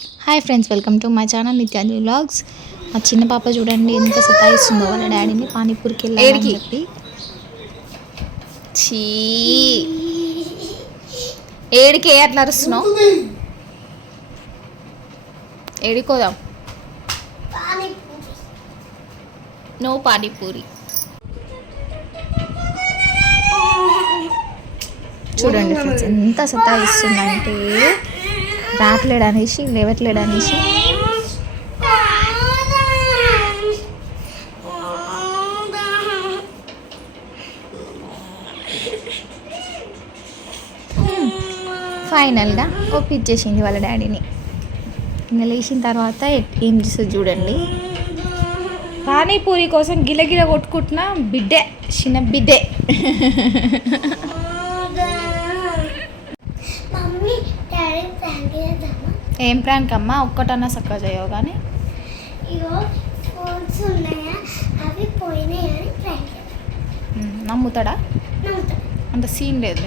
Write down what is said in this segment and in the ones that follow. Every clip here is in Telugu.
Hi friends welcome to my channel Nithyadi vlogs మా చిన్న పాప చూడండి ఎంత సతాయిస్తుందో. వాళ్ళ డాడీని పానీపూరికి వెళ్ళాలని? చెప్పి. చీ ఏడికి అట్లా అరుస్తున్నావు? ఏడికోదాం. నో పానీపూరి. చూడండి ఫ్రెండ్స్ ఎంత సతాయిస్తుందంటే. రావట్లేడు అనేసి లేవట్లేడు అనేసి ఫైనల్గా ఒప్పించేసింది వాళ్ళ డాడీని. ఇంకా లేచిన తర్వాత ఏం చేస్తుంది చూడండి. పానీపూరి కోసం గిలగిల కొట్టుకుంటున్న బిడ్డే చిన్న బిడ్డే. ఏం ప్రాంక్ అమ్మా ఒక్కటన్నా చక్కగా చేయవు కానీ ఇగో ఫోన్స్ ఉన్నాయా? అవి ప్రాంక్ నమ్ముతాడా? నమ్ముతా. అంత సీన్ లేదు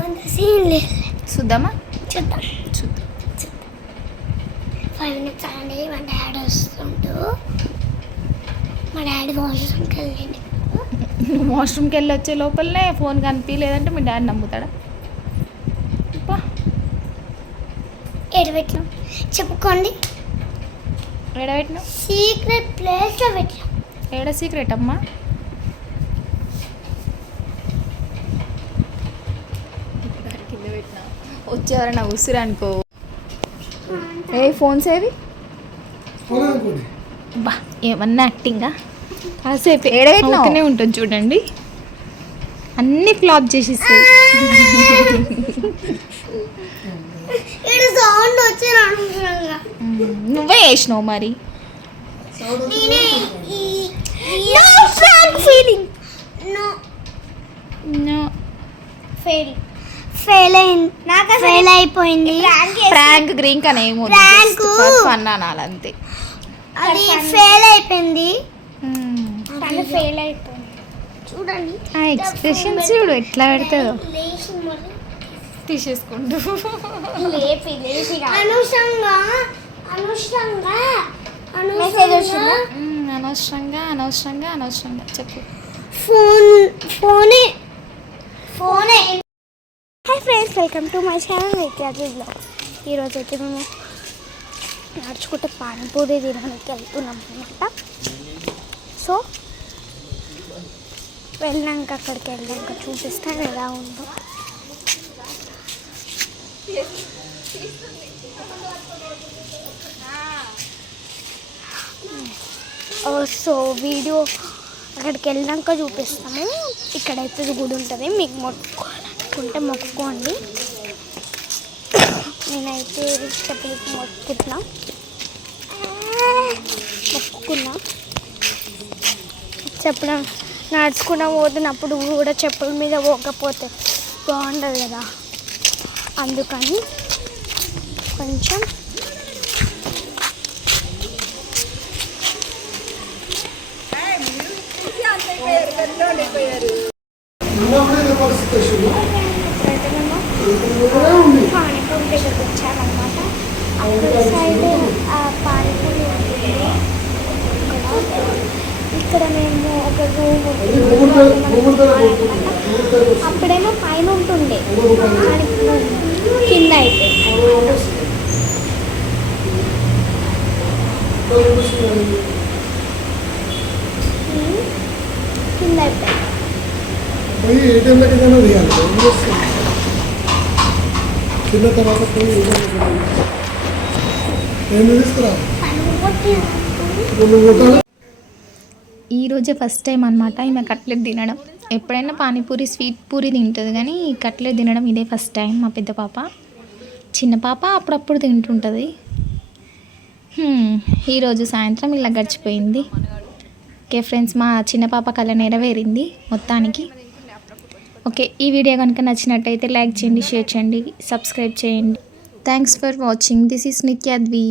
అంత సీన్ లేదు. చూద్దామా? చూద్దాం. చూద్దాం. ఫైవ్ మినిట్స్ అండి మా డాడీ వస్తుంటూ మా డాడీ వాష్రూమ్కి వెళ్ళండి. వాష్రూమ్కి వెళ్ళి వచ్చే లోపలనే ఫోన్ కనిపించలేదంటే మీ డాడీ నమ్ముతాడా? ఎక్కడ పెట్టినాం చెప్పుకోండి. ఏడ పెట్టినావు సీక్రెట్ ప్లేస్లో పెట్టినాం. ఏడ సీక్రెట్ అమ్మా? వచ్చేవారన్నా ఉసిరు అనుకో. ఏ ఫోన్స్ ఏవి? బా ఏమన్నా యాక్టింగా కాసేపు ఏడైతే ఉంటుంది చూడండి. అన్ని ఫ్లాప్ చేసేస్తాయి ఇక్కడ సౌండ్ వచ్చి అనుకుంటున్నా నువ్వే వేసినావు మరి. ఫీలింగ్ ఫెయిల్ ఫెయిల్ అయింది. నాకు ఫెయిల్ అయిపోయింది. ప్రాంక్ గ్రీన్ కానీ ఏమో అనాలి అంతే అది ఫెయిల్ అయిపోయింది. ఫెయిల్ అయిపోయింది. చూడండి. ఆ ఎక్స్ప్రెషన్స్ చూడు ఎట్లా పెడతాదో. తీసేసుకుంటూ. లేపి లేపి అనవసరంగా అనవసరంగా అనవసరంగా అనవసరంగా అనవసరంగా చెప్పు. ఫోన్ ఫోనే ఫోనే. Hi friends welcome to my channel Nithyaji blog ఈరోజు అయితే మేము నడుచుకుంటే పానీపూరి తినడానికి వెళ్తున్నాం అనమాట సో వెళ్ళాక అక్కడికి వెళ్ళాక చూపిస్తాను ఎలా ఉందో. సో వీడియో అక్కడికి వెళ్ళాక చూపిస్తాము. ఇక్కడైతే గుడి ఉంటుంది. మీకు మొక్కుకుంటే మొక్కుకోండి. నేనైతే చెప్పులకి మొక్కుకుంటున్నా మొక్కుకున్నా చెప్పడం నడుచుకున్నా పోతున్నప్పుడు కూడా చెప్పుల మీద పోకపోతే బాగుండదు కదా. అందుకని కొంచెం పానీపూరి దగ్గరకు వచ్చామన్నమాట అక్కడ సైడ్ పానీపూరి ఉంటుంది ఇక్కడ. ఇక్కడ మేము ఒక రూమ్ అప్పుడేమో పైన ఉంటుండే కింద అయితే పోయి తీయాలి తిన్న తర్వాత పోయి ఏం తీసుకురా ఫస్ట్ టైం అనమాట ఈమె కట్లెట్ తినడం. ఎప్పుడైనా పానీపూరి స్వీట్ పూరి తింటుంది కానీ ఈ కట్లెట్ తినడం ఇదే ఫస్ట్ టైం మా పెద్ద పాప. చిన్న పాప అప్పుడప్పుడు తింటుంటుంది. ఈరోజు సాయంత్రం ఇలా గడిచిపోయింది. ఓకే ఫ్రెండ్స్ మా చిన్న పాప కళ నెరవేరింది మొత్తానికి. ఓకే ఈ వీడియో కనుక నచ్చినట్టయితే లైక్ చేయండి షేర్ చేయండి సబ్స్క్రైబ్ చేయండి. Thanks for watching this is Nithyadvi